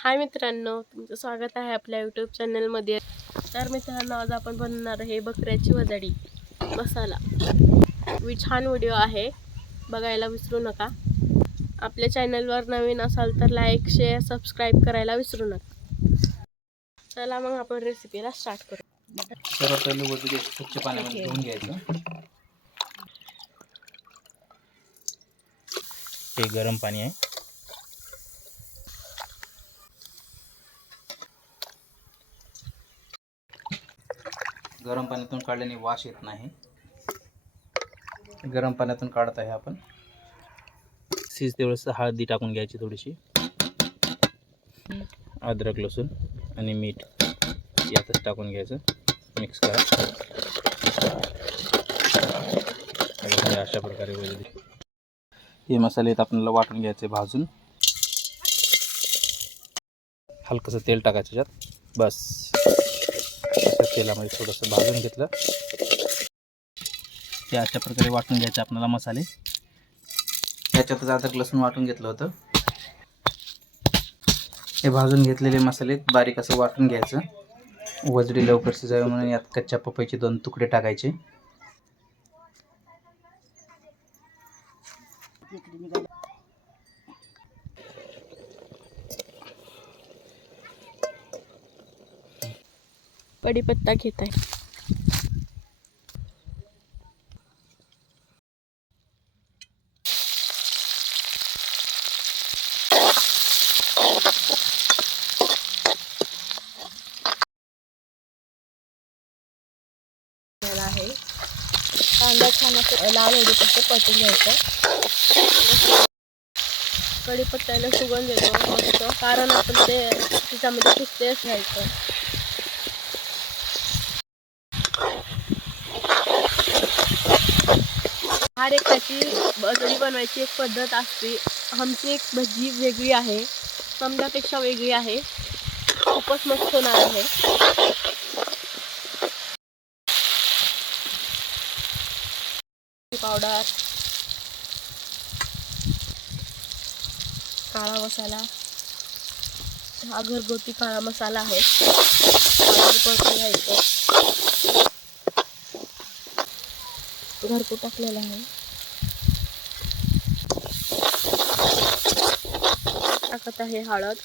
हाय मित्रांनो तुमचं स्वागत आहे आपल्या यूट्यूब चॅनलमध्ये तर मित्रांनो आज आपण बनवणार आहे बकऱ्याची वजाडी मसाला. वि छान व्हिडिओ आहे. बघायला विसरू नका. आपल्या चॅनलवर नवीन असाल तर लाईक शेअर सबस्क्राईब करायला विसरू नका. चला मग आपण रेसिपीला स्टार्ट करू. सर्वात पहिले वजडी स्वच्छ पाण्यामध्ये धुवून घ्यायचं. हे गरम पाणी आहे. गरम पाण्यातून काढल्याने वास येत नाही. गरम पाण्यातून काढत आहे आपण. शिजते तेवढंच हळदी टाकून घ्यायची थोडीशी. अद्रक लसूण आणि मीठ यातच टाकून घ्यायचं. मिक्स करा. अशा प्रकारे वगैरे. हे मसाले आपल्याला वाटून घ्यायचे भाजून. हलकंसं तेल टाकायचं त्याच्यात बस. तेलामध्ये थोडंसं भाजून घेतलं. ते अशा प्रकारे वाटून घ्यायचे आपल्याला मसाले. त्याच्यातच अद्रक लसूण वाटून घेतलं होतं. हे भाजून घेतलेले मसाले बारीक असं वाटून घ्यायचं. वजडी लवकर शिजावे म्हणून यात कच्च्या पपईचे दोन तुकडे टाकायचे. कढीपत्ता घेत आहे आहे. कांदा छान असं लाल परतून घ्यायचं. कढीपत्त्याला सुगंध येतो, मस्त. कारण आपण ते घ्यायचं. हर एक त्याची भजी बनवायची एक पद्धत असते. आमची एक भजी वेगळी आहे. समजापेक्षा वेगळी आहे. खूपच मस्त होणार आहे. पावडर. काळा मसाला. हा घरगुती काळा मसाला आहे. पावडर घ्यायचं. घरपूर टाकलेला आहे. टाकत आहे हळद.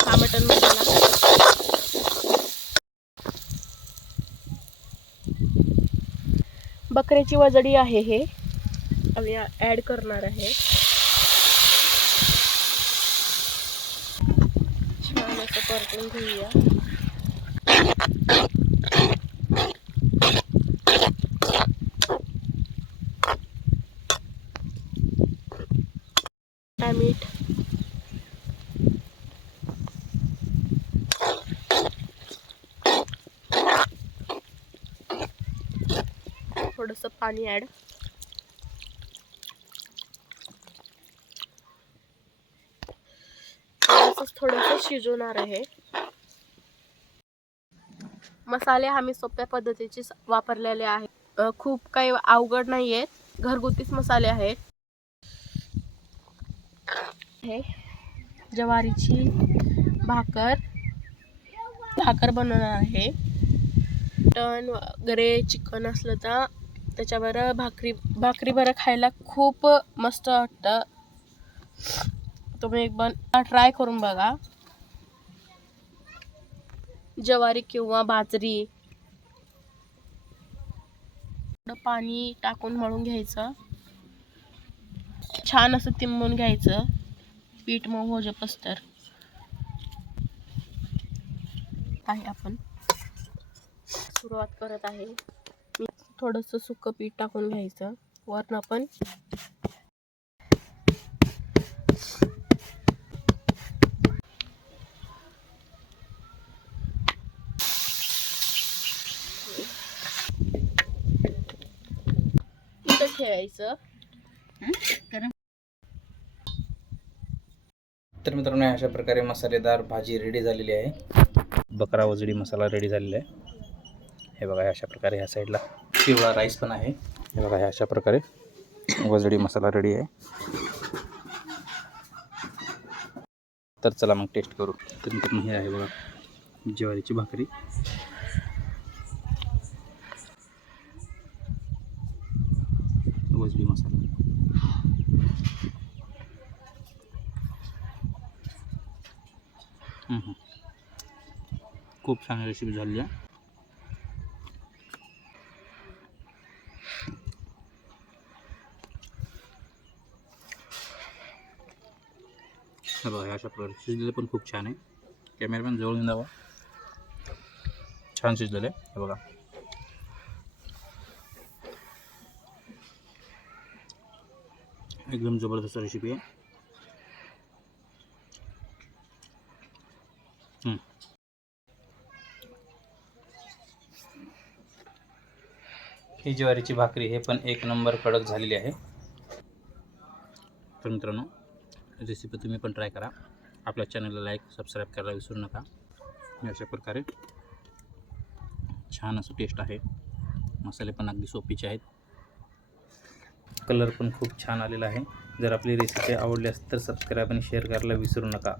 हा मटन मसाला. बकऱ्याची वजडी आहे हे. आम्ही ॲड करणार आहे. छान असं परतून घेऊया. मीठ थोडंसं पाणी ॲड असंच थोडंसं शिजवणार आहे. मसाले आम्ही सोप्या पद्धतीचे वापरलेले आहेत. खूप काही अवघड नाही आहेत घरगुतीच मसाले आहेत. हे ज्वारीची भाकर. भाकर बनवणार आहे. मटण वगैरे चिकन असलं तर त्याच्यावर भाकरी भाकरी बरं खायला खूप मस्त वाटतं. तुम्ही एक बन ट्राय करून बघा. ज्वारी किंवा बाजरी. थोडं पाणी टाकून मळून घ्यायचं. छान असं तिंबून घ्यायचं. पीठ मऊ हो तर आहे आपण. सुरुवात करत आहे. थोडंसं सुकं पीठ टाकून घ्यायचं. वरनं आपण इथं तर मित्रांनो अशा प्रकारे मसालेदार भाजी रेडी झालेली आहे. बकरा वजडी मसाला रेडी झालेला आहे. हे बघा हे अशा प्रकारे ह्या साईडला पिवळा राईस पण आहे. हे बघा हे अशा प्रकारे वजडी मसाला रेडी आहे. तर चला मग टेस्ट करू. तर हे आहे बघा ज्वारीची भाकरी वजडी मसाला हम्म, हम्म. खूप छान रेसिपी झाली आहे. बघा ह्या अशा प्रकारे शिजलेलं पण खूप छान आहे. कॅमेरा कॅमेरामॅन जवळून जावा. छान शिजलेलं आहे. हे बघा. एकदम जबरदस्त रेसिपी आहे. ही ज्वारीची भाकरी हे पण एक नंबर कडक झालेली आहे. तर मित्रांनो रेसिपी तुम्ही पण ट्राय करा. आपल्या चॅनलला लाईक सबस्क्राईब करायला विसरू नका. अशा प्रकारे छान असं टेस्ट आहे. मसाले पण अगदी सोपीचे आहेत. कलर पण खूप छान आलेला आहे. जर आपली रेसिपी आवडली असेल तर सबस्क्राईब आणि शेअर करायला विसरू नका.